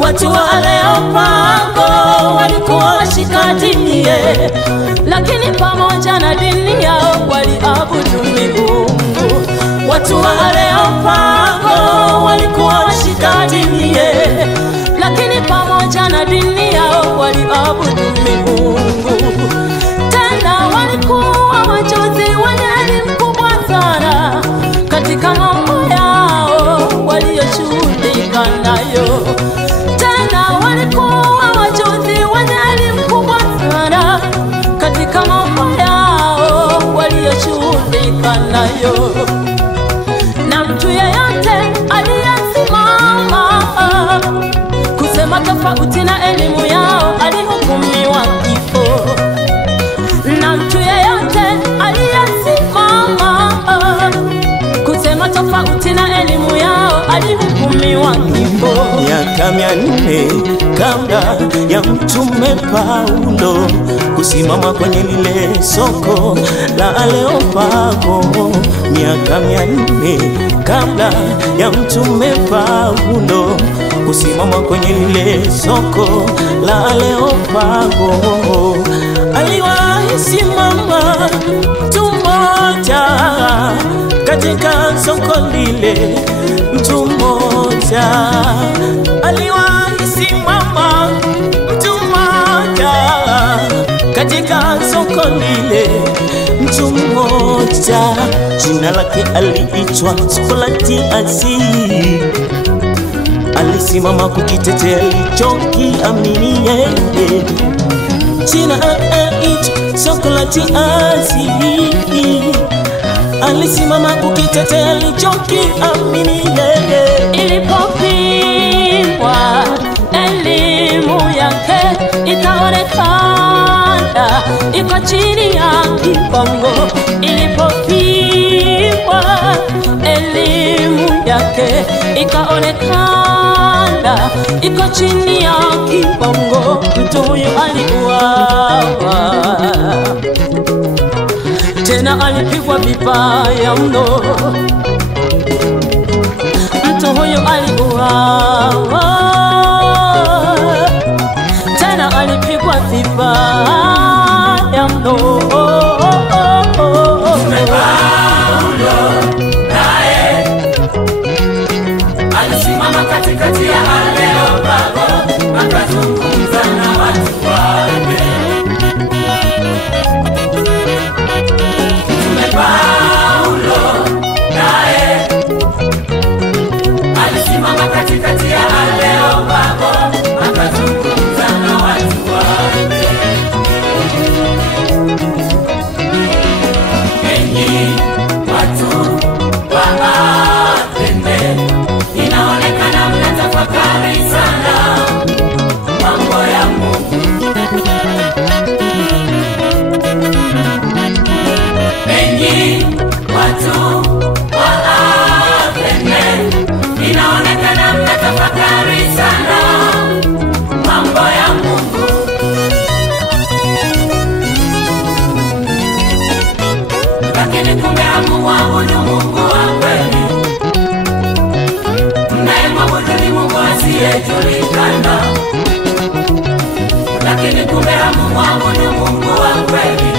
Watu wale Opango walikuwa washika dini, lakini pamoja na dini yao waliabudu miungu. Watu wale Opango walikuwa washika dini, lakini pamoja na dini yao waliabudu miungu. Tena walikuwa wajuzi wenye elimu kubwa sana katika mambo yao waliyoshughulika nayo. Walikuwa wajuzi wenye elimu kubwa sana katika mambo yao waliyoshughulika nayo. Na mtu yeyote aliyesimama kusema tofauti na elimu yao alihukumiwa kifo. Na mtu yeyote aliyesimama kusema tofauti na elimu yao alihukumiwa kifo. Miaka 400 kabla ya Mtume Paulo kusimama kwenye lile soko la Areopago. Miaka 400 kabla ya Mtume Paulo kusimama kwenye lile soko la Areopago, aliwahi simama mtu mmoja katika soko lile. Mtu mmoja aliwahi simama, mtu mmoja katika soko lile. Mtu mmoja jina lake aliitwa Sokratiasi, alisimama kukitetea alichokiamini yeye. Jina aliitwa Sokratiasi, alisimama kukitetea alichokiamini yeye. Ilipopimwa elimu yake ikaonekana iko chini ya kibongo. Ilipopimwa elimu yake ikaonekana iko chini ya kibongo. Mtu huyu aliuawa, tena alipigwa vibaya mno. Mtu huyu aliuawa, tena alipigwa vibaya mno. Paulo naye alisimama katikati ya Areopago, akazungumza na watu wake. Mtume Paulo naye alisimama katikati ya Areopago, akazungumza na watu wake. Enyi watu wa Athene, inaonekana mnatafakari sana mambo ya Mungu. Enyi watu wa Athene, inaonekana mnatafakari sana mambo ya Mungu. Lakini kumbe hamuabudu Mungu wa kweli. Mnayemwabudu ni Mungu asiyejulikana. Lakini kumbe hamuabudu Mungu wa kweli.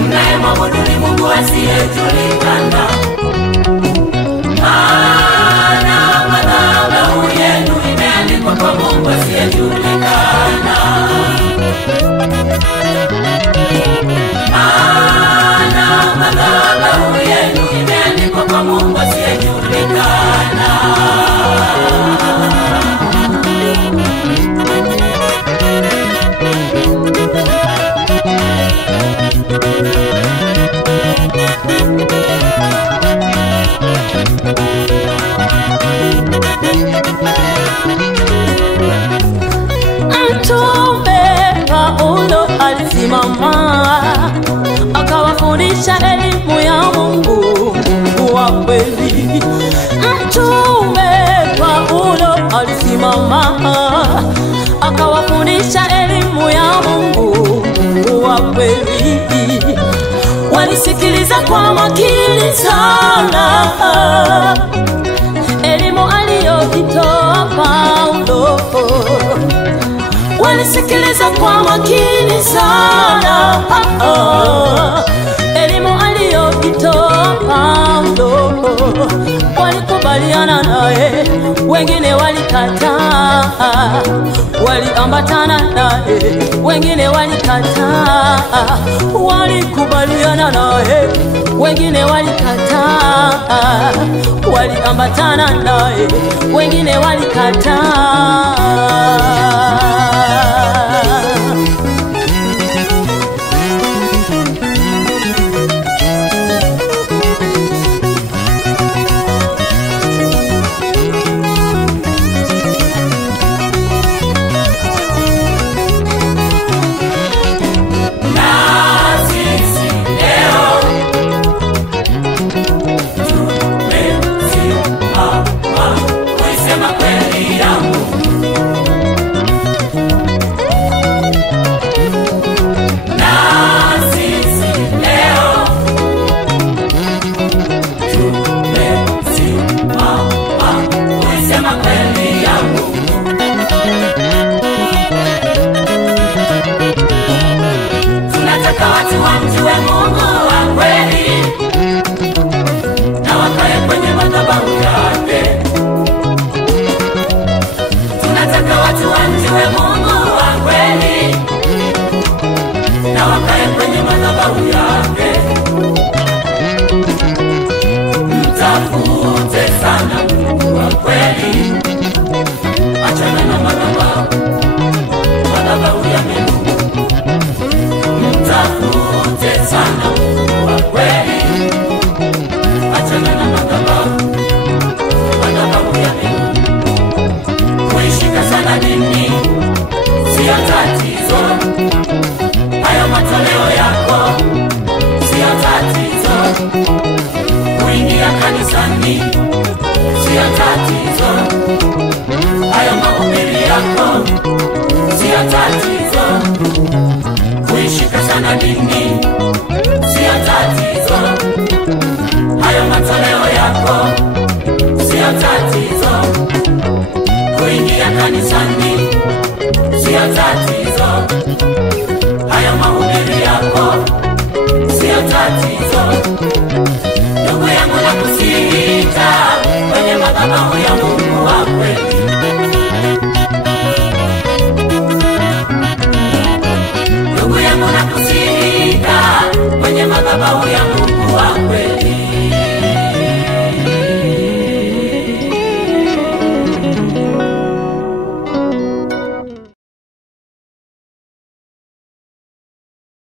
Mnayemwabudu ni Mungu asiyejulikana. Maana madhabahu yenu imeandikwa kwa Mungu asiyejulikana. Maana madhabahu yenu imeandikwa kwa Mungu asiyejulikana. Mtume Paulo alisimama akawafundisha elimu ya Mungu, Mungu wa kweli. Mtume Paulo alisimama akawafundisha elimu ya Mungu, Mungu wa kweli. Walisikiliza kwa makini sana elimu aliyoitoa Paulo. Walisikiliza kwa makini sana elimu aliyoitoa Paulo. Walikubaliana naye, wengine walikataa. Waliambatana naye, wengine walikataa. Walikubaliana naye, wengine walikataa. Waliambatana naye, wengine walikataa. yako sio tatizo, kuishika sana dini sio tatizo, hayo matoleo yako sio tatizo, kuingia kanisani sio tatizo.